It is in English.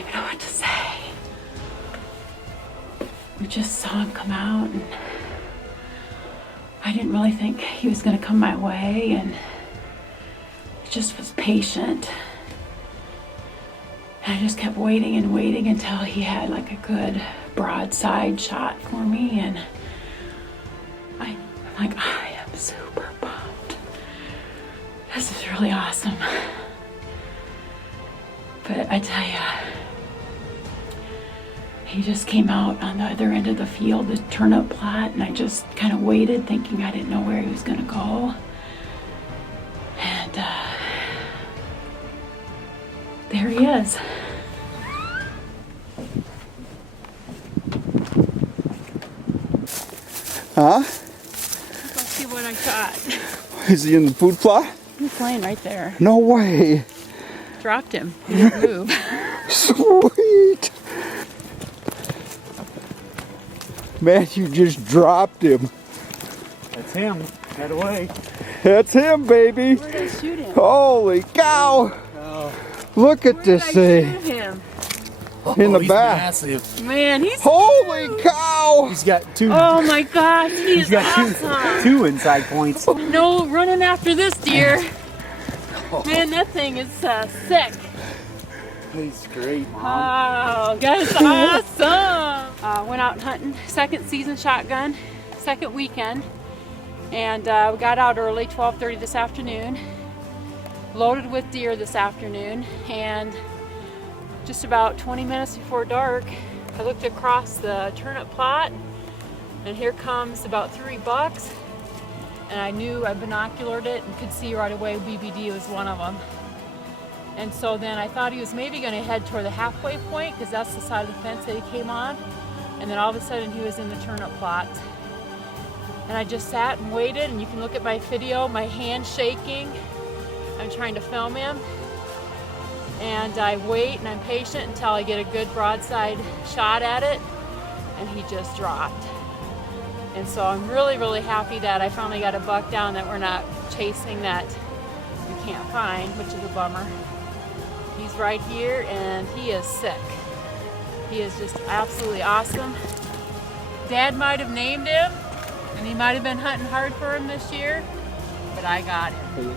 even know what to say. We just saw him come out, and I didn't really think he was going to come my way, and he just was patient. And I just kept waiting and waiting until he had like a good broadside shot for me, and I'm like, I am super pumped. This is really awesome. But I tell you, he just came out on the other end of the field, the turnip plot, and I just kind of waited, thinking I didn't know where he was going to go. And there he is. Huh? Let's see what I caught. Is he in the food plot? He's laying right there. No way. Dropped him. He didn't move. Sweet. Man, you just dropped him. That's him. Head away. That's him, baby. Where did I shoot him? Holy cow. Oh. Look at Where this did I thing. shoot him? In the he's back. Massive. Man, he's Holy huge. cow. He's got two. Oh my gosh, he He's is got awesome. two inside points. No running after this deer. Man, that thing is sick. He's great, Mom. Oh, that's awesome. Went out hunting, second season shotgun, second weekend. And we got out early, 12:30 this afternoon. Loaded with deer this afternoon. And just about 20 minutes before dark, I looked across the turnip plot, and here comes about 3 bucks. And I knew, I binoculared it and could see right away BBD was one of them. And so then I thought he was maybe going to head toward the halfway point, because that's the side of the fence that he came on. And then all of a sudden he was in the turnip plot. And I just sat and waited, and you can look at my video, my hand shaking. I'm trying to film him. And I wait and I'm patient until I get a good broadside shot at it, and he just dropped. And so I'm really, really happy that I finally got a buck down that we're not chasing that we can't find, which is a bummer. He's right here, and he is sick. He is just absolutely awesome. Dad might have named him, and he might have been hunting hard for him this year, but I got him.